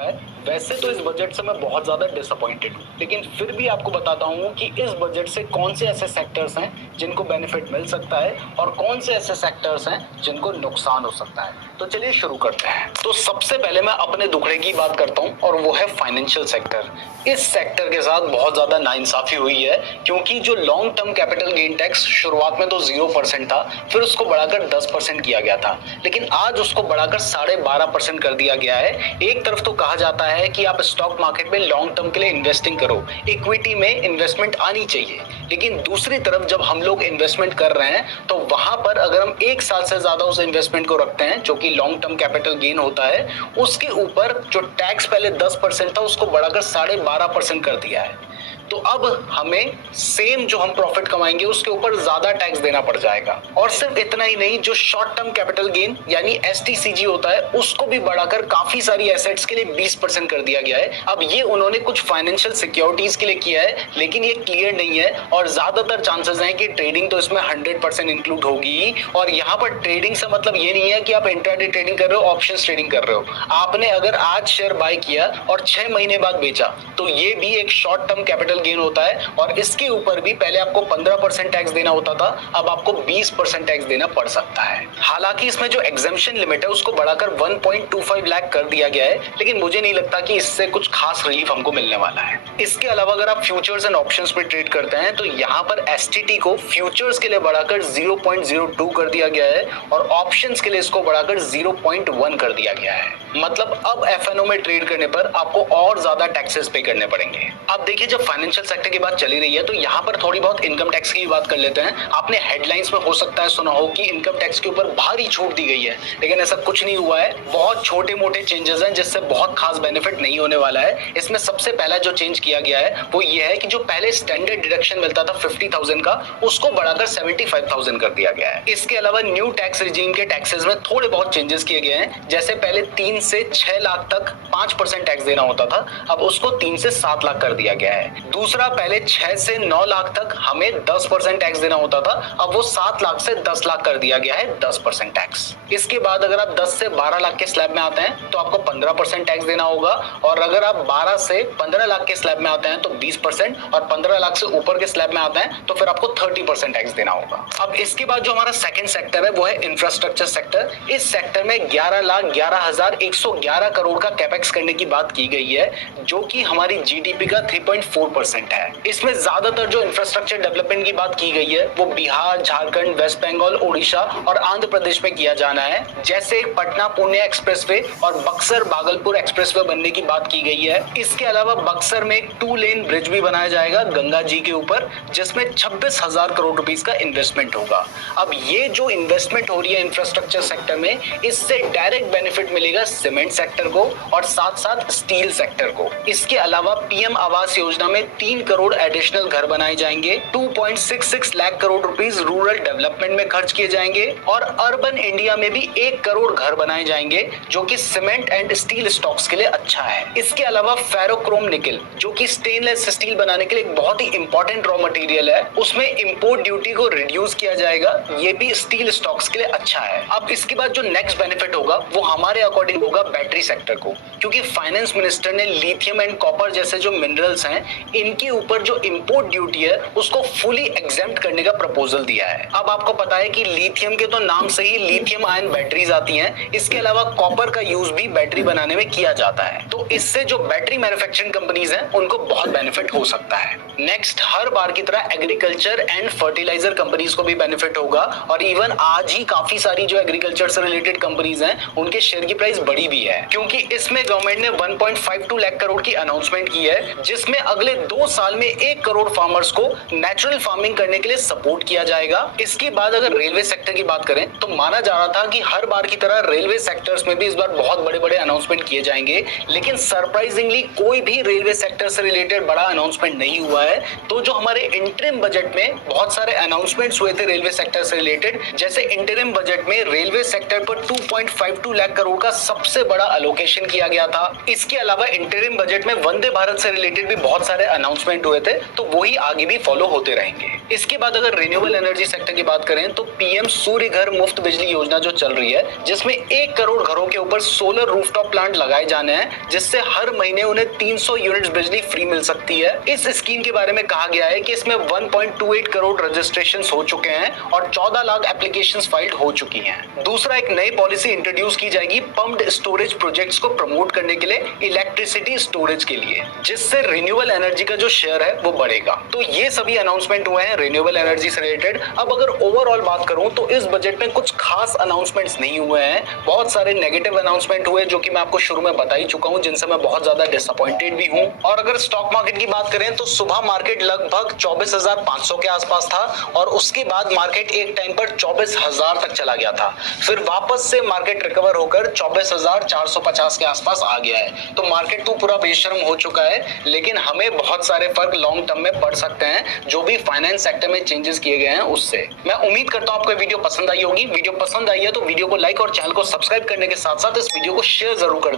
है। वैसे तो इस बजट से मैं बहुत ज्यादा डिसअपॉइंटेड हूँ, लेकिन फिर भी आपको बताता हूँ कि इस बजट से कौन से ऐसे सेक्टर्स हैं जिनको बेनिफिट मिल सकता है और कौन से ऐसे सेक्टर्स हैं जिनको नुकसान हो सकता है। तो चलिए शुरू करते हैं। तो सबसे पहले मैं अपने दुखड़े की बात करता हूँ और वो है फाइनेंशियल सेक्टर। इस सेक्टर के साथ बहुत ज्यादा नाइंसाफी हुई है, क्योंकि जो long term capital gain tax शुरुआत में तो 0% था, फिर उसको बढ़ाकर 10% किया गया था, लेकिन आज उसको बढ़ाकर 12.5% कर दिया गया है। एक तरफ तो कहा जाता है कि आप स्टॉक मार्केट में लॉन्ग टर्म के लिए इन्वेस्टिंग करो, इक्विटी में इन्वेस्टमेंट आनी चाहिए, लेकिन दूसरी तरफ जब हम लोग इन्वेस्टमेंट कर रहे हैं तो वहां पर अगर हम 1 साल से ज्यादा उस इन्वेस्टमेंट को रखते हैं, जो कि लॉन्ग टर्म कैपिटल गेन होता है, उसके ऊपर जो टैक्स पहले 10% था उसको बढ़ाकर 12.5% कर दिया है। तो अब हमें सेम जो हम प्रॉफिट कमाएंगे उसके ऊपर ज्यादा टैक्स देना पड़ जाएगा। और सिर्फ इतना ही नहीं, जो शॉर्ट टर्म कैपिटल गेन यानी एसटीसीजी होता है उसको भी बढ़ाकर काफी सारी एसेट्स के लिए 20% कर दिया गया है। अब ये उन्होंने कुछ फाइनेंशियल सिक्योरिटीज के लिए किया है, लेकिन ये क्लियर नहीं है और ज्यादातर चांसेस हैं कि ट्रेडिंग तो इसमें 100% इंक्लूड होगी। और यहाँ पर ट्रेडिंग से मतलब ये नहीं है कि आप इंट्राडे ट्रेडिंग कर रहे हो, ऑप्शंस ट्रेडिंग कर रहे हो। आपने अगर आज शेयर बाय किया और 6 महीने बाद बेचा तो ये भी एक शॉर्ट टर्म कैपिटल गेन होता है, और इसके ऊपर भी पहले आपको 15% टैक्स देना होता था, अब आपको 20% टैक्स देना पड़ सकता है। हालांकि इसमें जो एग्जेम्पशन लिमिट है उसको बढ़ाकर 1.25 लाख कर दिया गया है, लेकिन मुझे नहीं लगता कि इससे कुछ खास रिलीफ हमको मिलने वाला है। इसके अलावा अगर आप फ्यूचर्स एंड ऑप्शंस पे ट्रेड करते हैं तो यहाँ पर एसटीटी को फ्यूचर्स के लिए बढ़ाकर 0.02 कर दिया गया है और ऑप्शंस के लिए इसको बढ़ाकर 0.1 कर दिया गया है। मतलब अब एफएनओ में ट्रेड करने पर आपको और ज्यादा टैक्सेस पे करने पड़ेंगे। अब देखिए, जब फाइनेंशियल सेक्टर की बात चली रही है तो यहाँ पर थोड़ी बहुत इनकम टैक्स की बात कर लेते हैं। आपने हेडलाइंस में हो सकता है सुना हो कि इनकम टैक्स के ऊपर भारी छूट दी गई है, लेकिन ऐसा कुछ नहीं हुआ है। बहुत छोटे मोटे चेंजेस हैं जिससे बहुत खास बेनिफिट नहीं होने वाला है। इसमें सबसे पहला जो चेंज किया गया है वो ये है कि जो पहले स्टैंडर्ड डिडक्शन मिलता था 50,000 का, उसको बढ़ाकर 75,000 कर दिया गया है। इसके अलावा न्यू टैक्स रिजीम के टैक्सेस में थोड़े बहुत चेंजेस किए गए हैं। जैसे पहले 3 से 6 लाख तक 5% टैक्स देना होता था, अब उसको 3 से 7 लाख कर दिया गया है। दूसरा, पहले 6 से 9 लाख तक हमें 10% टैक्स देना होता था, अब वो 7 लाख से 10 लाख कर दिया गया है 10% टैक्स। इसके बाद अगर आप 10 से 12 लाख के स्लैब में आते हैं तो आपको 15% टैक्स देना होगा, और अगर आप 12 से 15 लाख के स्लैब में आते हैं तो 20%, और 15 लाख से ऊपर के स्लैब में आते हैं तो फिर आपको 30% टैक्स देना होगा। अब इसके बाद जो हमारा सेकंड सेक्टर है वो है इंफ्रास्ट्रक्चर सेक्टर। इस सेक्टर में 11,11,111 करोड़ का कैपेक्स करने की बात की गई है, जो कि हमारी जीडीपी का 3.4% है। इसमें ज्यादातर जो इंफ्रास्ट्रक्चर डेवलपमेंट की बात की गई है वो बिहार, झारखंड, वेस्ट बंगाल, ओडिशा और आंध्र प्रदेश में किया जाना है। जैसे पटना पुणे एक्सप्रेसवे और बक्सर भागलपुर एक्सप्रेसवे बनने की बात की गई है। इसके अलावा बक्सर में एक 2 लेन ब्रिज भी बनाया जाएगा गंगा जी के ऊपर, जिसमें 26,000 करोड़ रुपीस का इन्वेस्टमेंट होगा। अब ये जो इन्वेस्टमेंट हो रही है इंफ्रास्ट्रक्चर सेक्टर में, इससे डायरेक्ट बेनिफिट मिलेगा सीमेंट सेक्टर को और साथ साथ स्टील सेक्टर को। इसके अलावा पीएम आवास योजना में 3 करोड़ एडिशनल घर बनाए जाएंगे, 2.66 lakh crore rupees rural development में खर्च किए जाएंगे, और अर्बन इंडिया में भी 1 करोड़ घर बनाए जाएंगे, जो कि सीमेंट एंड स्टील स्टॉक्स के लिए अच्छा है। इसके अलावा फेरोक्रोम निकल, जो कि स्टेनलेस स्टील बनाने के लिए एक बहुत ही इंपॉर्टेंट रॉ मटेरियल है, उसमें इंपोर्ट ड्यूटी को रिड्यूस किया जाएगा, ये भी स्टील स्टॉक्स के लिए अच्छा है। अब इसके बाद जो नेक्स्ट बेनिफिट होगा वो हमारे अकॉर्डिंग होगा बैटरी सेक्टर को, क्योंकि फाइनेंस मिनिस्टर ने लिथियम एंड कॉपर जैसे जो मिनरल्स हैं इनके ऊपर जो इंपोर्ट ड्यूटी है उसको फुली एग्जेम्प्ट करने का प्रपोजल दिया है। अब आपको पता है कि लिथियम के तो नाम से ही लिथियम आयन बैटरीज आती हैं, इसके अलावा कॉपर का यूज भी बैटरी बनाने में किया जाता है, तो इससे जो बैटरी मैन्युफैक्चरिंग कंपनीज हैं उनको बहुत बेनिफिट हो सकता है। नेक्स्ट, हर बार की तरह एग्रीकल्चर एंड फर्टिलाइजर कंपनीज को भी बेनिफिट होगा, और इवन आज ही काफी सारी जो एग्रीकल्चर से रिलेटेड कंपनीज हैं उनके शेयर की प्राइस बढ़ी भी है, क्योंकि इसमें गवर्नमेंट ने 1.52 लाख करोड़ की अनाउंसमेंट की है, जिसमें अगले 2 साल में 1 करोड़ फार्मर्स को नेचुरल फार्मिंग करने के लिए सपोर्ट किया जाएगा। इसके बाद अगर रेलवे सेक्टर की बात करें तो माना जा रहा था कि हर बार की तरह रेलवे सेक्टर्स में भी इस बार बहुत बड़े बड़े अनाउंसमेंट किए जाएंगे, लेकिन सरप्राइजिंगली कोई भी रेलवे सेक्टर से रिलेटेड बड़ा अनाउंसमेंट नहीं हुआ है। तो जो हमारे इंटरिम बजट में बहुत सारे अनाउंसमेंट्स हुए थे रेलवे सेक्टर से रिलेटेड, जैसे इंटरिम बजट में रेलवे सेक्टर पर 2.52 लाख करोड़ का सबसे सबसे बड़ा अलोकेशन किया गया था। इसके अलावा इंटरिम बजट में वंदे भारत से रिलेटेड भी बहुत सारे अनाउंसमेंट हुए थे, तो वही आगे भी फॉलो होते रहेंगे। इसके बाद अगर रिन्यूएबल एनर्जी सेक्टर की बात करें तो पीएम सूर्य घर मुफ्त बिजली योजना जो चल रही है, जिसमें 1 करोड़ घरों के ऊपर सोलर रूफटॉप प्लांट लगाए जाने हैं, जिससे हर महीने उन्हें 300 यूनिट्स बिजली फ्री मिल सकती है। इस स्कीम के बारे में कहा गया है कि इसमें 1.28 करोड़ रजिस्ट्रेशन हो चुके हैं और 14 लाख एप्लीकेशंस फाइल्ड हो चुकी हैं। दूसरा, एक नई पॉलिसी इंट्रोड्यूस की जाएगी पम्प्ड स्टोरेज प्रोजेक्ट्स को प्रमोट करने के लिए इलेक्ट्रिसिटी स्टोरेज के लिए, जिससे रिन्यूएबल एनर्जी का जो शेयर है वो बढ़ेगा। तो ये सभी अनाउंसमेंट हुए हैं रिन्यूएबल एनर्जी से रिलेटेड। अब अगर ओवरऑल बात करूं तो इस बजट में कुछ खास अनाउंसमेंट्स नहीं हुए हैं। बहुत सारे नेगेटिव अनाउंसमेंट हुए जो कि मैं आपको शुरू में बता ही चुका हूं, जिनसे मैं बहुत ज्यादा डिसअपॉइंटेड भी हूं। और अगर स्टॉक मार्केट की बात करें तो सुबह मार्केट लगभग 24,500 के आसपास था और उसके बाद मार्केट एक टाइम पर 24,000 तक चला गया था। फिर वापस से मार्केट रिकवर होकर 24,450 के आसपास आ गया है। तो मार्केट तो पूरा बेशर्म हो चुका है, लेकिन हमें बहुत सारे फर्क लॉन्ग टर्म में पड़ सकते हैं जो भी फाइनेंस सेक्टर में चेंजेस किए गए हैं उससे। मैं उम्मीद करता हूं आपको वीडियो पसंद आई होगी। वीडियो पसंद आई है तो वीडियो को लाइक और चैनल को सब्सक्राइब करने के साथ साथ इस वीडियो को शेयर जरूर कर